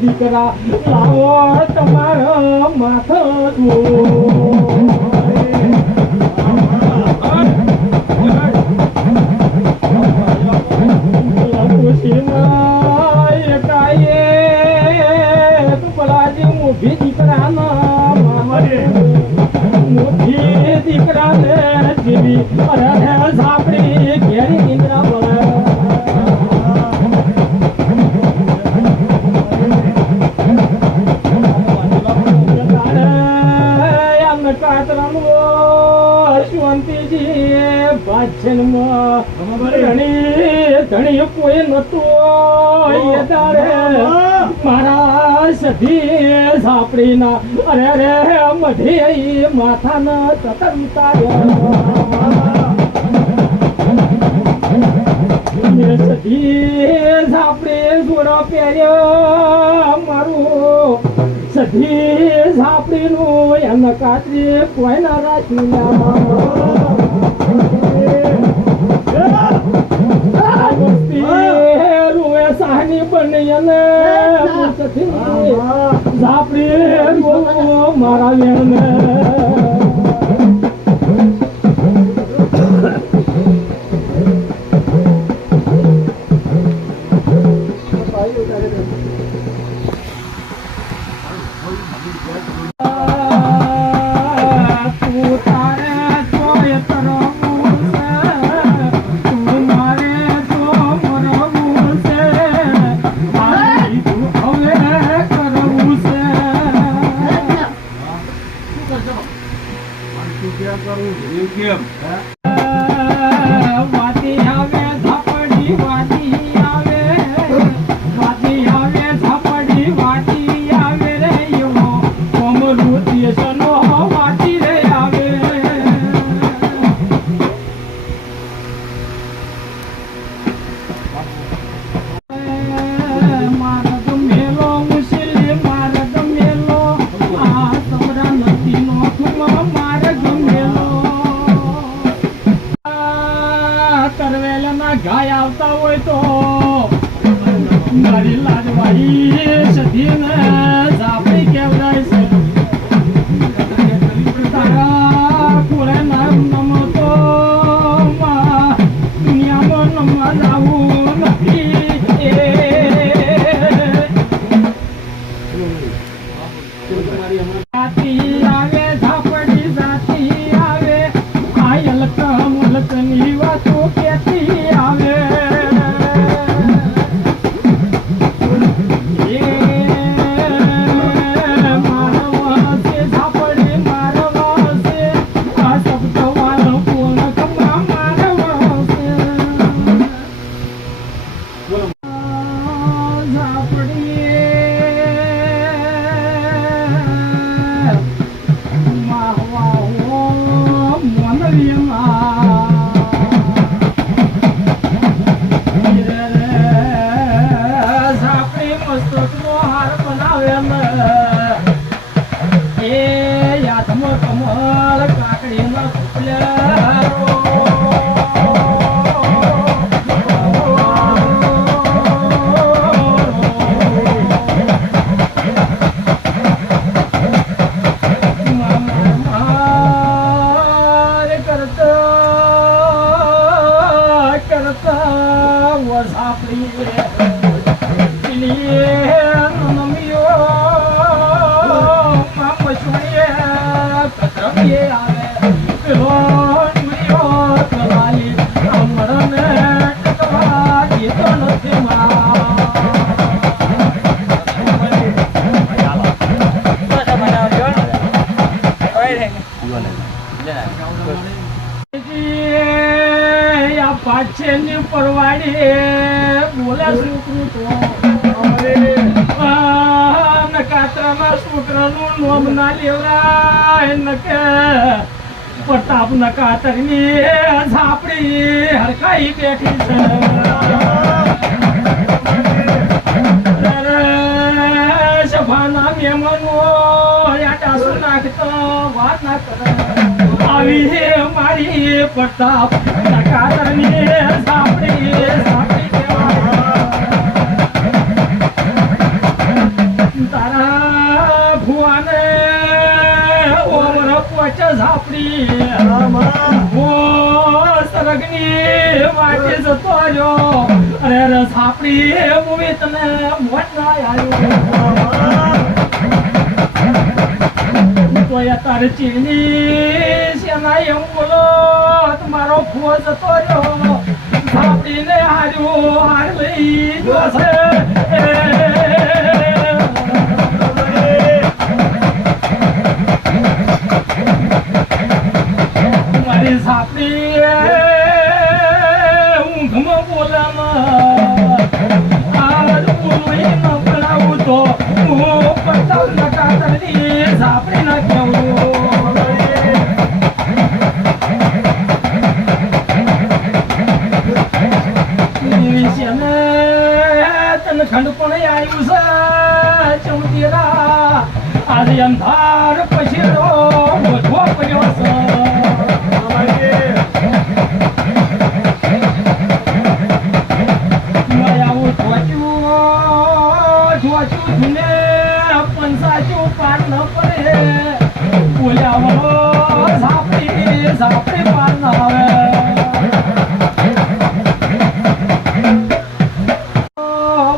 દીકરા લાવો તમારા માથા મોભી દીકરા ને જીવી સાપડી ઘેરી દીકરા ધણી કોઈ નતું મારા સધી સાપડી ના અરે રે મઢી માથા ના ચતર ઉતાર્યા સધી સાપડી જોડો પહેર્યો મારું સધી સાપડી નું એમ કાતરી કોઈ ના રાખ્યું સાહની બની અને મારા વેણ ગાય આવતા હોય તો મારી લાજવાઈ સધી ને સાપડી કેવડાય છે તારા કોરે નામ નમતો દુનિયામાં નમવા જાવું નથી જાતી આવે ઝાપડી જાતી આવે આયલ કમલક ની વાતો કેતી શેની પરવાડી બોલે છોકરું તો નકાત્રામાં છોકરાનું નામ ના લેવરાય નકે પ્રતાપ નકાતરની ઝાપડી હરખાઈ બેઠી છે સભાના મહેમાનો યાટા નાખતો વાત ના કરે આવી હે મારી પ્રતાપ નકાતરની ઝાપડી તારા ભુવાને ઓમર પોચ ઝાપડી સરગની વાટે જતો રહ્યો અરે ઝાપડી મુવી તને મોટ ના આવ્યું તો તારે ચીની સેના એમ બોલો તમારો ભુવો જતો રહ્યો ઝાપડીને હાર્યું હાર લઈ જોશે ઝાપડી ઊંઘમાં બોલામાં આજ બોલી ન બનાવું તો હું પ્રતાપ નકાતરની ઝાપડી ના કેવું તને ખંડ પણ આવ્યું છે ચમતીરા આજે અંધાર પછી મોઢો પડ્યો છે પંચાચું પાર ન પડે બોલ્યા ઝાપડી પાર ન આવે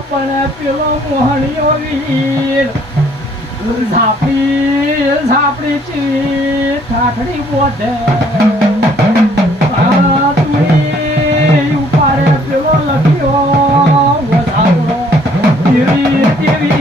પણ પેલો મોહણીયો વીર ઝાપડી ચી ઠાઠડી બોધે ઉપાડે પેલો લખ્યો ઝાપડો તેવી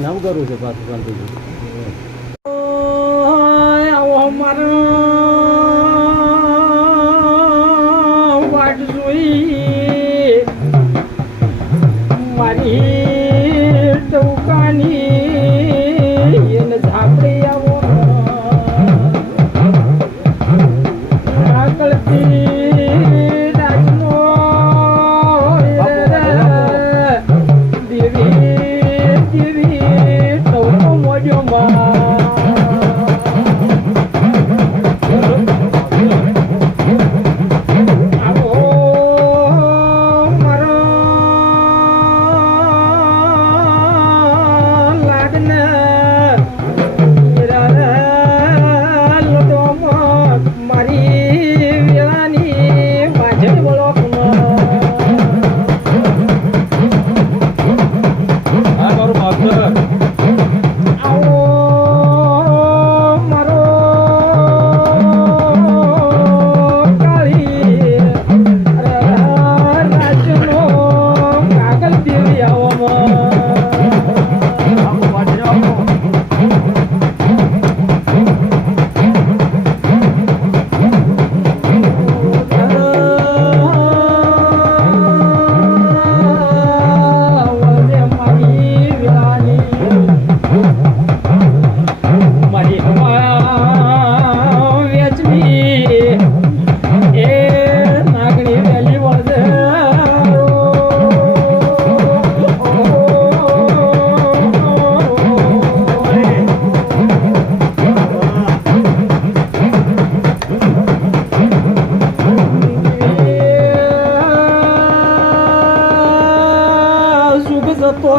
નામ કરું છે પાછું શાંતિજી વાટ જોઈ મારી ટૌકાની એને ઝાપડી આવો આકલતી રાજનો દેવી ટૌકો મોજો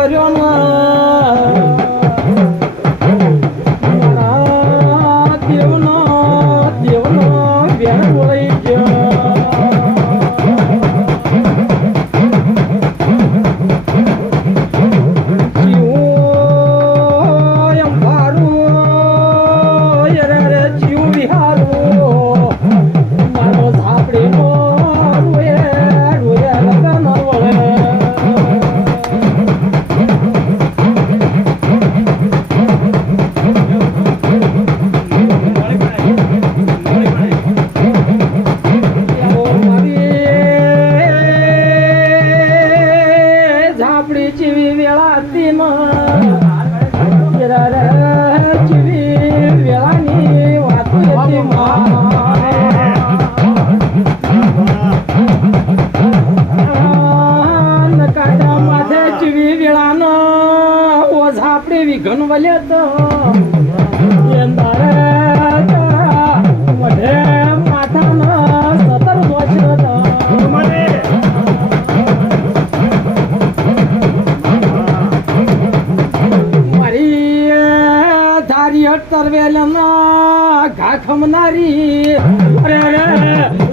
રહ્યો ને મારા દેવનો બેન વળી વિઘન વલે તો મને માથાના સતર દોષ મારી ધારી તરવેલના ઘા ખમનારી અરે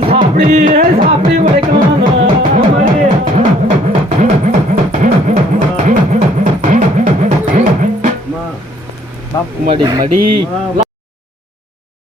સાપડી વળકણ મડી